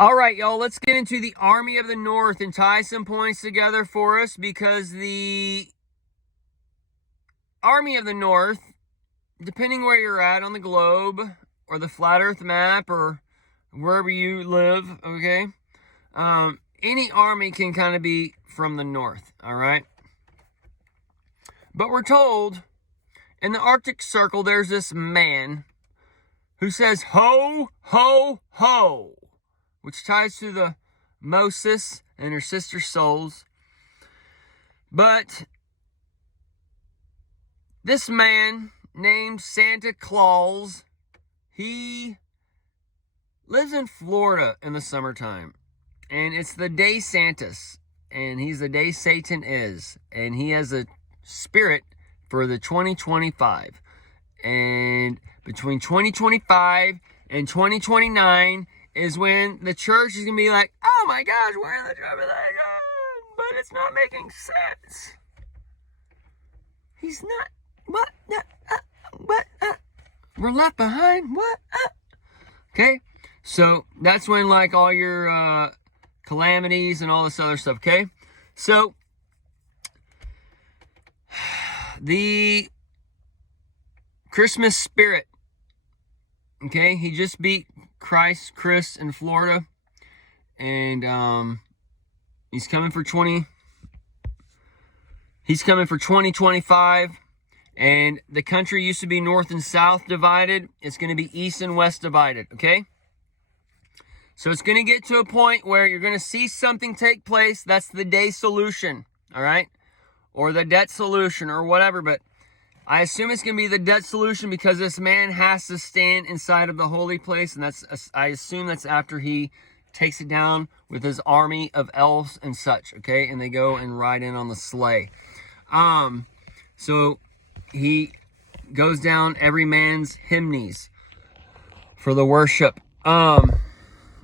All right, y'all, let's get into the Army of the North and tie some points together for us, because the Army of the North, depending where you're at on the globe or the flat earth map or wherever you live, okay, any army can kind of be from the north, all right? But we're told in the Arctic Circle there's this man who says, ho, ho, ho, which ties to the Moses and her sister souls. But this man named Santa Claus, he lives in Florida in the summertime. And it's the day Santas. And he's the day Satan is. And he has a spirit for the 2025. And between 2025 and 2029 is when the church is going to be like, oh my gosh, we're in the tribulation, but it's not making sense. He's not, what, we're left behind, what, okay, so that's when like all your calamities and all this other stuff, okay, so the Christmas spirit, okay, he just beat Chris in Florida, and he's coming for 2025, and the country used to be north and south divided. It's going to be east and west divided, okay? So it's going to get to a point where you're going to see something take place. That's the day solution, all right? Or the debt solution or whatever, but I assume it's going to be the debt solution because this man has to stand inside of the holy place, and I assume that's after he takes it down with his army of elves and such, okay? And they go and ride in on the sleigh. So he goes down every man's hymnes for the worship. And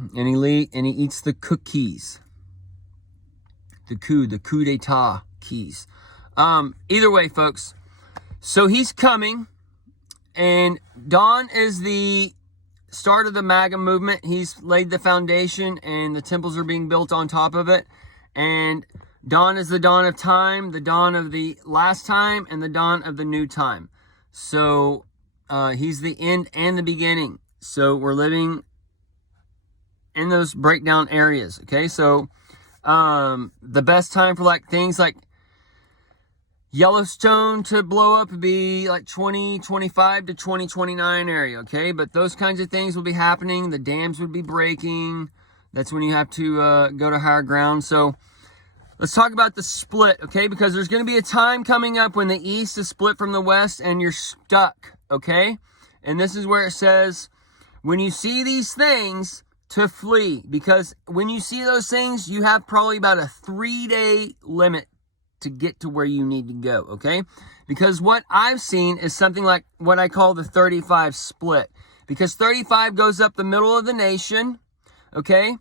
he eats the cookies. The coup d'etat keys. Either way, folks. So he's coming, and Dawn is the start of the MAGA movement. He's laid the foundation, and the temples are being built on top of it. And dawn is the dawn of time, the dawn of the last time, and the dawn of the new time. So he's the end and the beginning. So we're living in those breakdown areas, okay? So the best time for like things like Yellowstone to blow up would be like 2025 to 2029 area, okay? But those kinds of things will be happening. The dams would be breaking. That's when you have to go to higher ground. So let's talk about the split, okay? Because there's going to be a time coming up when the East is split from the West and you're stuck, okay? And this is where it says, when you see these things, to flee. Because when you see those things, you have probably about a 3-day limit to get to where you need to go, okay? Because what I've seen is something like what I call the 35 split. Because 35 goes up the middle of the nation, okay?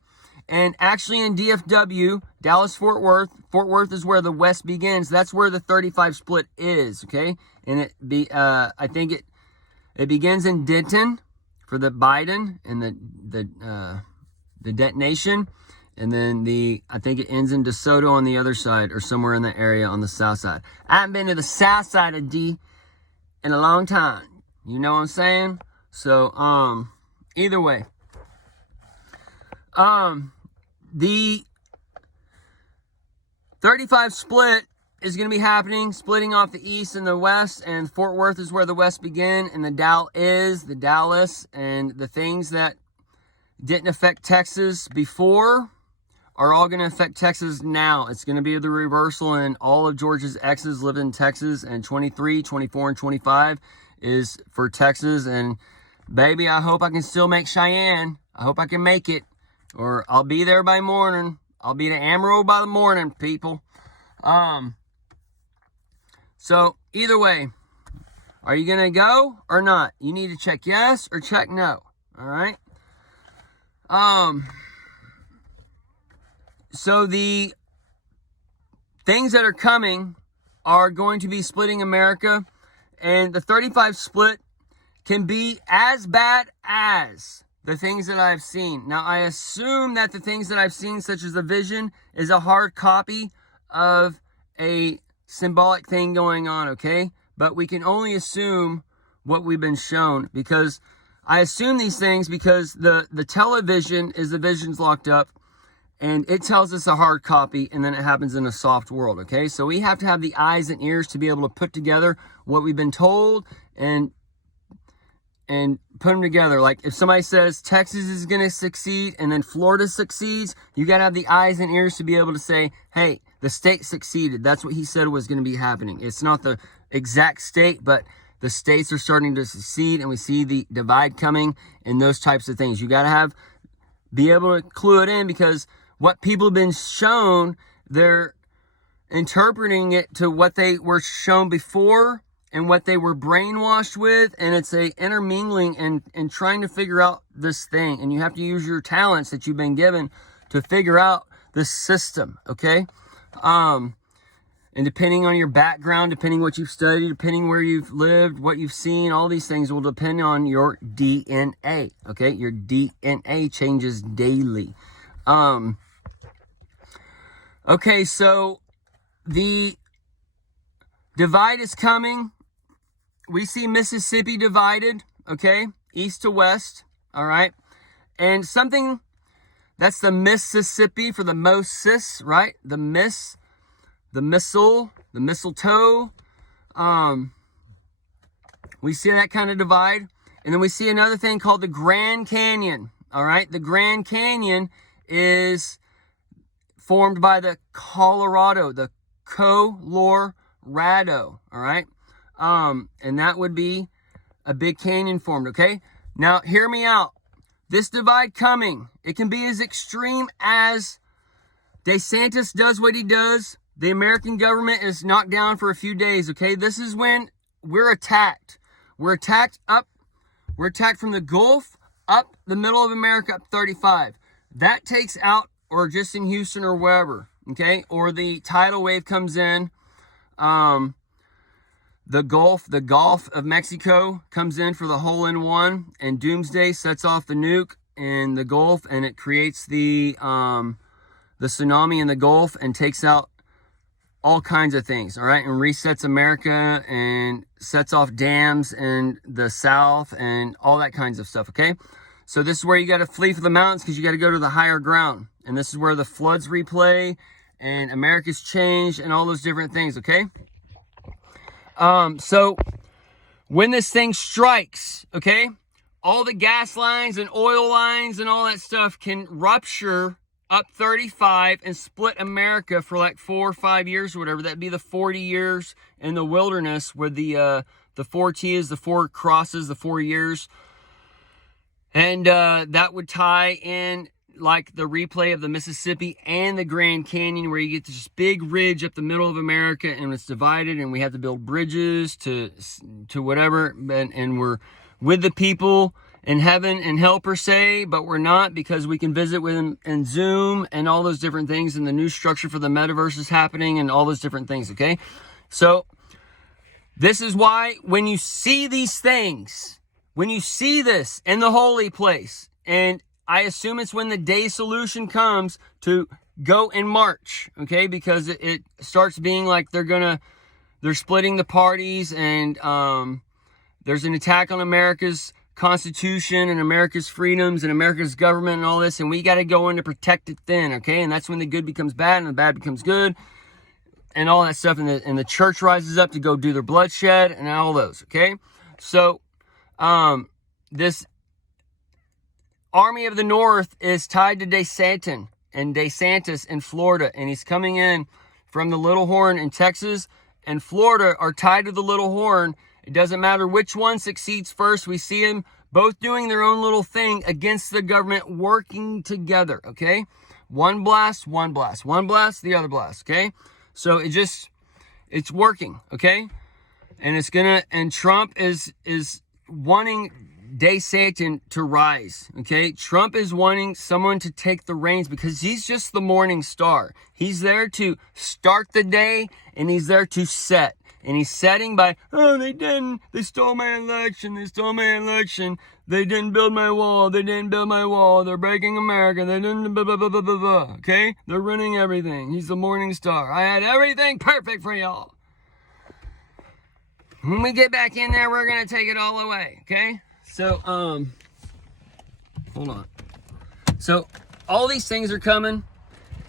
And actually in DFW, Dallas-Fort Worth is where the West begins. That's where the 35 split is, okay? And I think it begins in Denton for the Biden and the detonation. And then I think it ends in DeSoto on the other side, or somewhere in the area on the south side. I haven't been to the south side of D in a long time. You know what I'm saying? So, either way. The 35 split is going to be happening, splitting off the East and the West, and Fort Worth is where the West begin, and the Dallas, and the things that didn't affect Texas before are all going to affect Texas now. It's going to be the reversal, and all of George's exes live in Texas, and 23, 24, and 25 is for Texas. And baby, I hope I can still make Cheyenne. I hope I can make it, or I'll be there by morning. I'll be to Amarillo by the morning, people. So either way, are you going to go or not? You need to check yes or check no. All right. So the things that are coming are going to be splitting America, and the 35 split can be as bad as the things that I have seen. Now, I assume that the things that I've seen, such as the vision, is a hard copy of a symbolic thing going on, okay? But we can only assume what we've been shown, because I assume these things because the television is the vision's locked up, and it tells us a hard copy, and then it happens in a soft world, okay? So we have to have the eyes and ears to be able to put together what we've been told and put them together. Like if somebody says Texas is going to succeed and then Florida succeeds, you got to have the eyes and ears to be able to say, hey, the state succeeded. That's what he said was going to be happening. It's not the exact state, but the states are starting to succeed, and we see the divide coming and those types of things. You got to be able to clue it in, because what people have been shown, they're interpreting it to what they were shown before and what they were brainwashed with, and it's a intermingling and trying to figure out this thing. And you have to use your talents that you've been given to figure out this system, okay? And depending on your background, depending what you've studied, depending where you've lived, what you've seen, all these things will depend on your DNA, okay? Your DNA changes daily. Okay, so the divide is coming. We see Mississippi divided, okay? East to west, all right? And something, that's the Mississippi for the Moses, right? The missile, the mistletoe. We see that kind of divide. And then we see another thing called the Grand Canyon, all right? The Grand Canyon is formed by the Colorado, the Colorado, all right? And that would be a big canyon formed, okay? Now, hear me out. This divide coming, it can be as extreme as DeSantis does what he does. The American government is knocked down for a few days, okay? This is when we're attacked. We're attacked from the Gulf up the middle of America, up 35. That takes out, or just in Houston or wherever, okay? Or the tidal wave comes in. The Gulf of Mexico comes in for the hole-in-one, and Doomsday sets off the nuke in the Gulf, and it creates the tsunami in the Gulf and takes out all kinds of things, all right? And resets America and sets off dams in the South and all that kinds of stuff, okay? So this is where you got to flee for the mountains, because you got to go to the higher ground. And this is where the floods replay and America's changed and all those different things, okay? So when this thing strikes, okay, all the gas lines and oil lines and all that stuff can rupture up 35 and split America for like 4 or 5 years or whatever. That'd be the 40 years in the wilderness, where the 4 T's, the 4 crosses, the 4 years. And that would tie in like the replay of the Mississippi and the Grand Canyon, where you get this big ridge up the middle of America, and it's divided, and we have to build bridges to whatever, and we're with the people in heaven and hell per se, but we're not, because we can visit with them in Zoom and all those different things, and the new structure for the metaverse is happening and all those different things, okay? So this is why when you see these things, when you see this in the holy place, and I assume it's when the day solution comes to go and march, okay? Because it starts being like they're splitting the parties, and there's an attack on America's Constitution and America's freedoms and America's government and all this, and we got to go in to protect it then, okay? And that's when the good becomes bad and the bad becomes good and all that stuff, and the church rises up to go do their bloodshed and all those, okay? So this Army of the North is tied to DeSantis in Florida, and he's coming in from the Little Horn in Texas, and Florida are tied to the Little Horn. It doesn't matter which one succeeds first. We see them both doing their own little thing against the government, working together, okay? One blast, the other blast, okay? So it's working, okay? And Trump is wanting DeSantis to rise, okay? Trump is wanting someone to take the reins, because he's just the morning star. He's there to start the day, and he's there to set. And he's setting by, oh, they didn't. They stole my election. They stole my election. They didn't build my wall. They didn't build my wall. They're breaking America. They didn't blah, blah, blah, blah, blah, blah. Okay? They're ruining everything. He's the morning star. I had everything perfect for y'all. When we get back in there, we're going to take it all away. Okay? So, hold on. So, all these things are coming,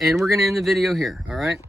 and we're going to end the video here. All right?